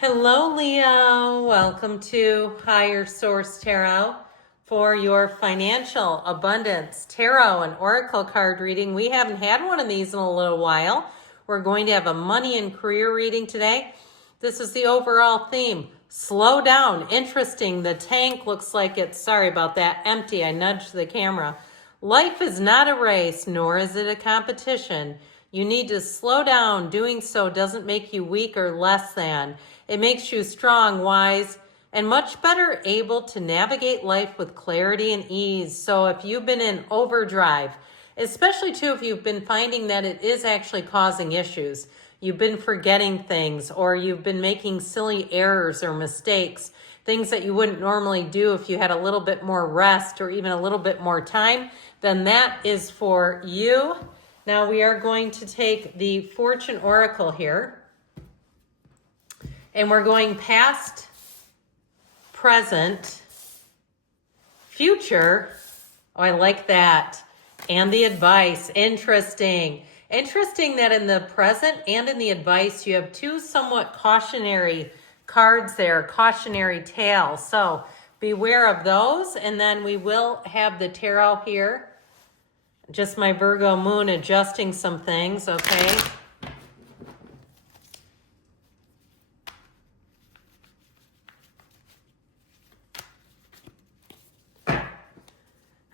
Hello, Leo. Welcome to Higher Source Tarot for your financial abundance tarot and oracle card reading. We haven't had one of these in a little while. We're going to have a money and career reading today. This is the overall theme. Slow down. Interesting. The tank looks like it's, sorry about that, empty. I nudged the camera. Life is not a race, nor is it a competition. You need to slow down. Doing so doesn't make you weak or less than. It makes you strong, wise, and much better able to navigate life with clarity and ease. So if you've been in overdrive, especially too if you've been finding that it is actually causing issues, you've been forgetting things, or you've been making silly errors or mistakes, things that you wouldn't normally do if you had a little bit more rest or even a little bit more time, then that is for you. Now we are going to take the Fortune Oracle here. And we're going past, present, future. Oh, I like that. And the advice. Interesting. Interesting that in the present and in the advice, you have two somewhat cautionary cards there, cautionary tales. So beware of those. And then we will have the tarot here. Just my Virgo moon adjusting some things, okay?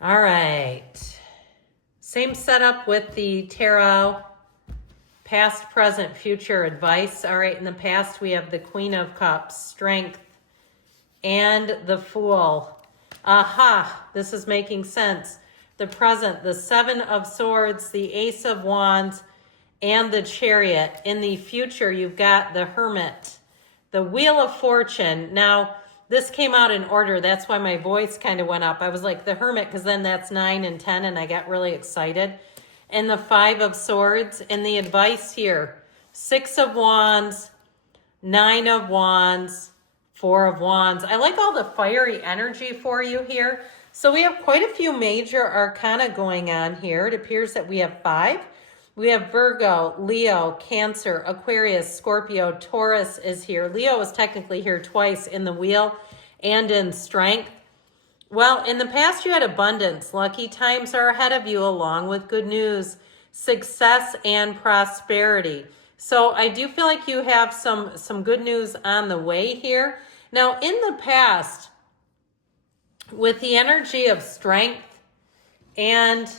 All right. Same setup with the tarot, past, present, future advice. All right, in the past we have the Queen of Cups, strength, and the Fool. Aha, this is making sense. The present, the Seven of Swords, the Ace of Wands, and the Chariot. In the future, you've got the Hermit, the Wheel of Fortune. Now, this came out in order. That's why my voice kind of went up. I was like the Hermit because then that's 9 and 10 and I got really excited. And the Five of Swords and the advice here. 6 of Wands, 9 of Wands, 4 of Wands. I like all the fiery energy for you here. So we have quite a few major arcana going on here. It appears that we have 5. We have Virgo, Leo, Cancer, Aquarius, Scorpio, Taurus is here. Leo is technically here twice in the wheel and in strength. Well, in the past you had abundance. Lucky times are ahead of you along with good news, success, and prosperity. So I do feel like you have some good news on the way here. Now, in the past, with the energy of strength and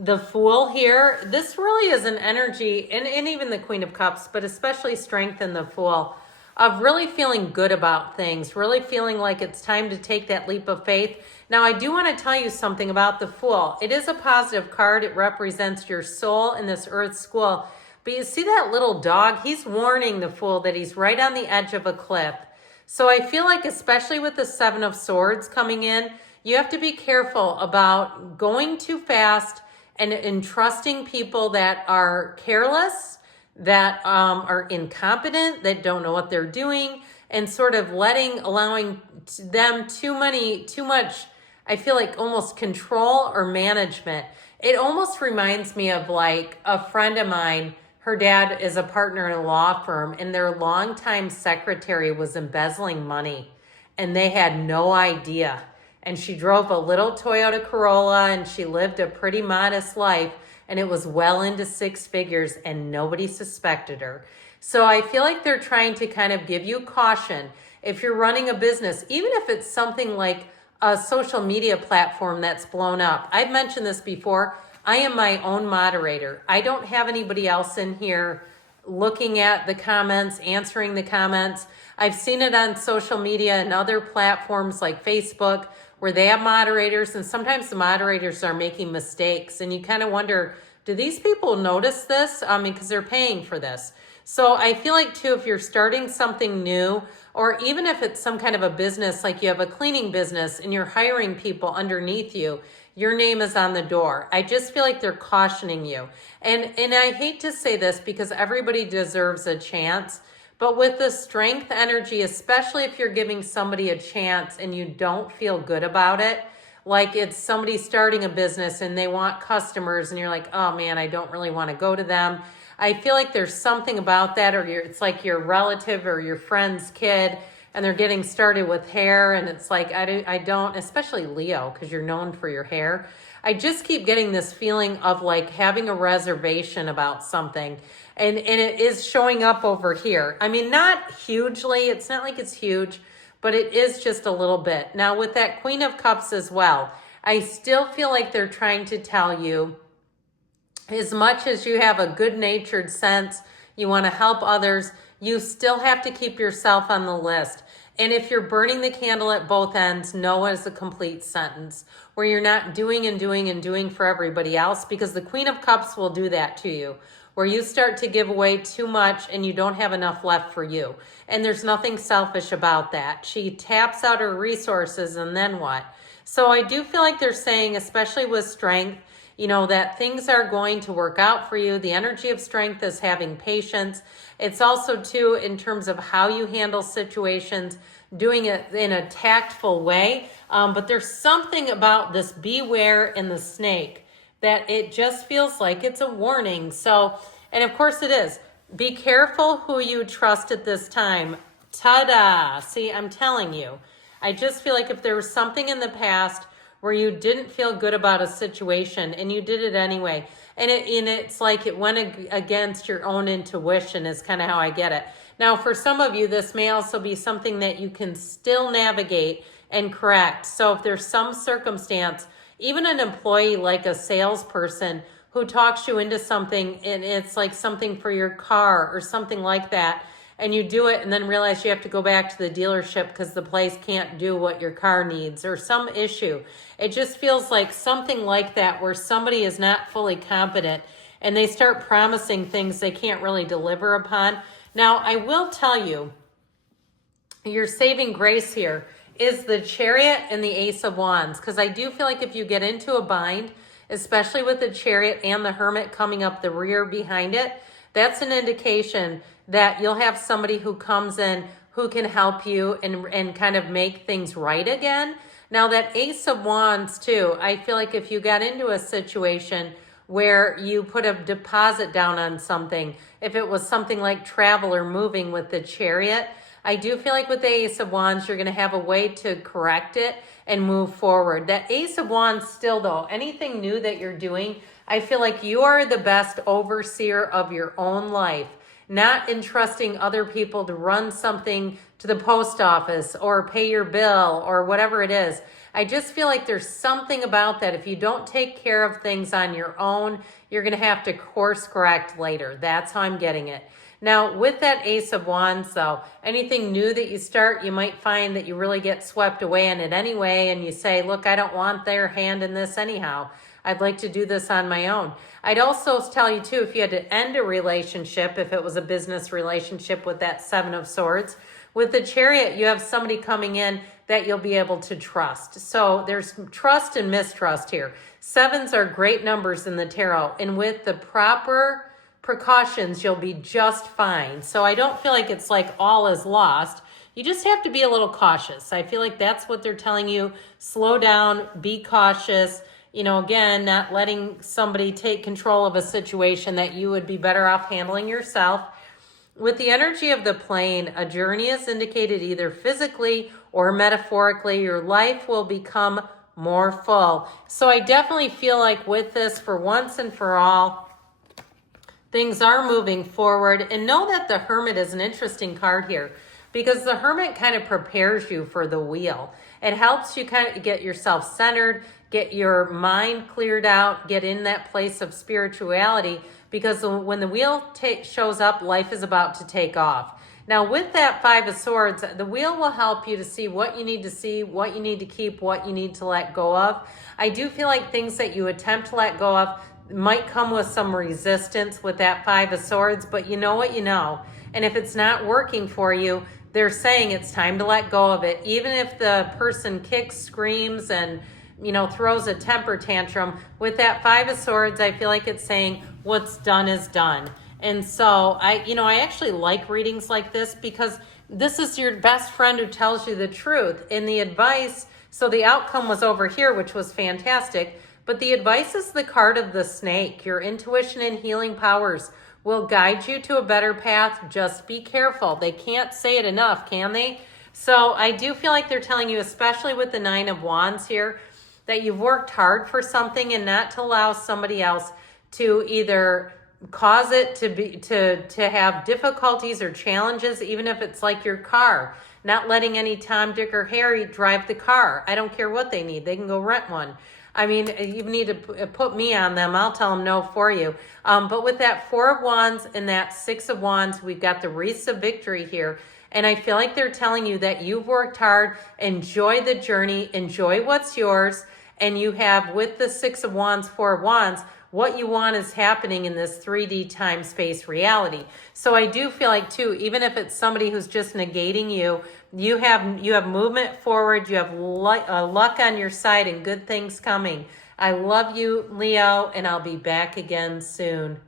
the Fool here, this really is an energy, and even the Queen of Cups, but especially strength in the Fool, of really feeling good about things, really feeling like it's time to take that leap of faith. Now, I do want to tell you something about the Fool. It is a positive card. It represents your soul in this earth school. But you see that little dog? He's warning the Fool that he's right on the edge of a cliff. So I feel like, especially with the Seven of Swords coming in, you have to be careful about going too fast and entrusting people that are careless, that are incompetent, that don't know what they're doing, and sort of allowing them too much, I feel like almost control or management. It almost reminds me of like a friend of mine. Her dad is a partner in a law firm, and their longtime secretary was embezzling money, and they had no idea. And she drove a little Toyota Corolla, and she lived a pretty modest life, and it was well into 6 figures, and nobody suspected her. So I feel like they're trying to kind of give you caution. If you're running a business, even if it's something like a social media platform that's blown up. I've mentioned this before. I am my own moderator. I don't have anybody else in here looking at the comments, answering the comments. I've seen it on social media and other platforms like Facebook where they have moderators, and sometimes the moderators are making mistakes, and you kind of wonder, do these people notice this? I mean, because they're paying for this. So I feel like too, if you're starting something new, or even if it's some kind of a business, like you have a cleaning business and you're hiring people underneath you, your name is on the door. I just feel like they're cautioning you. And I hate to say this because everybody deserves a chance, but with the strength energy, especially if you're giving somebody a chance and you don't feel good about it, like it's somebody starting a business and they want customers and you're like, oh man, I don't really want to go to them. I feel like there's something about that, or it's like your relative or your friend's kid, and they're getting started with hair, and it's like, I don't, especially Leo, because you're known for your hair. I just keep getting this feeling of like having a reservation about something. And it is showing up over here. I mean, not hugely. It's not like it's huge, but it is just a little bit. Now, with that Queen of Cups as well, I still feel like they're trying to tell you, as much as you have a good-natured sense, you want to help others, you still have to keep yourself on the list. And if you're burning the candle at both ends, no is a complete sentence where you're not doing and doing and doing for everybody else, because the Queen of Cups will do that to you, where you start to give away too much and you don't have enough left for you. And there's nothing selfish about that. She taps out her resources, and then what? So I do feel like they're saying, especially with strength, that things are going to work out for you. The energy of strength is having patience. It's also, too, in terms of how you handle situations, doing it in a tactful way. But there's something about this beware in the snake that it just feels like it's a warning. So, and of course it is. Be careful who you trust at this time. Ta-da! See, I'm telling you. I just feel like if there was something in the past where you didn't feel good about a situation and you did it anyway, and it's like it went against your own intuition, is kind of how I get it. Now, for some of you, this may also be something that you can still navigate and correct. So if there's some circumstance, even an employee like a salesperson who talks you into something, and it's like something for your car or something like that, and you do it and then realize you have to go back to the dealership because the place can't do what your car needs, or some issue. It just feels like something like that where somebody is not fully competent and they start promising things they can't really deliver upon. Now, I will tell you, your saving grace here is the Chariot and the Ace of Wands, because I do feel like if you get into a bind, especially with the Chariot and the Hermit coming up the rear behind it, that's an indication that you'll have somebody who comes in who can help you and kind of make things right again. Now, that Ace of Wands too, I feel like if you got into a situation where you put a deposit down on something, if it was something like travel or moving with the Chariot, I do feel like with the Ace of Wands, you're going to have a way to correct it and move forward. That Ace of Wands still, though, anything new that you're doing, I feel like you are the best overseer of your own life, not entrusting other people to run something to the post office or pay your bill or whatever it is. I just feel like there's something about that. If you don't take care of things on your own, you're going to have to course correct later. That's how I'm getting it. Now, with that Ace of Wands, though, anything new that you start, you might find that you really get swept away in it anyway, and you say, look, I don't want their hand in this anyhow. I'd like to do this on my own. I'd also tell you, too, if you had to end a relationship, if it was a business relationship with that Seven of Swords, with the Chariot, you have somebody coming in that you'll be able to trust. So there's trust and mistrust here. Sevens are great numbers in the tarot, and with the proper precautions, you'll be just fine. So I don't feel like it's like all is lost. You just have to be a little cautious. I feel like that's what they're telling you. Slow down, be cautious. Again, not letting somebody take control of a situation that you would be better off handling yourself. With the energy of the plane, a journey is indicated either physically or metaphorically. Your life will become more full. So I definitely feel like with this, for once and for all, things are moving forward. And know that the Hermit is an interesting card here, because the Hermit kind of prepares you for the wheel. It helps you kind of get yourself centered, get your mind cleared out, get in that place of spirituality, because when the wheel shows up, life is about to take off. Now, with that Five of Swords, the wheel will help you to see what you need to see, what you need to keep, what you need to let go of. I do feel like things that you attempt to let go of might come with some resistance with that Five of Swords, but you know what you know. And if it's not working for you, they're saying it's time to let go of it. Even if the person kicks, screams, and throws a temper tantrum, with that Five of Swords, I feel like it's saying what's done is done. And so I actually like readings like this, because this is your best friend who tells you the truth. And the advice, so the outcome was over here, which was fantastic. But the advice is the card of the snake. Your intuition and healing powers will guide you to a better path. Just be careful. They can't say it enough, can they? So I do feel like they're telling you, especially with the Nine of Wands here, that you've worked hard for something and not to allow somebody else to either cause it to have difficulties or challenges, even if it's like your car. Not letting any Tom, Dick, or Harry drive the car. I don't care what they need. They can go rent one. I mean, you need to put me on them. I'll tell them no for you. But with that Four of Wands and that Six of Wands, we've got the wreaths of victory here. And I feel like they're telling you that you've worked hard. Enjoy the journey. Enjoy what's yours. And you have, with the Six of Wands, Four of Wands, what you want is happening in this 3D time space reality. So I do feel like too, even if it's somebody who's just negating you, you have movement forward, you have luck on your side and good things coming. I love you, Leo, and I'll be back again soon.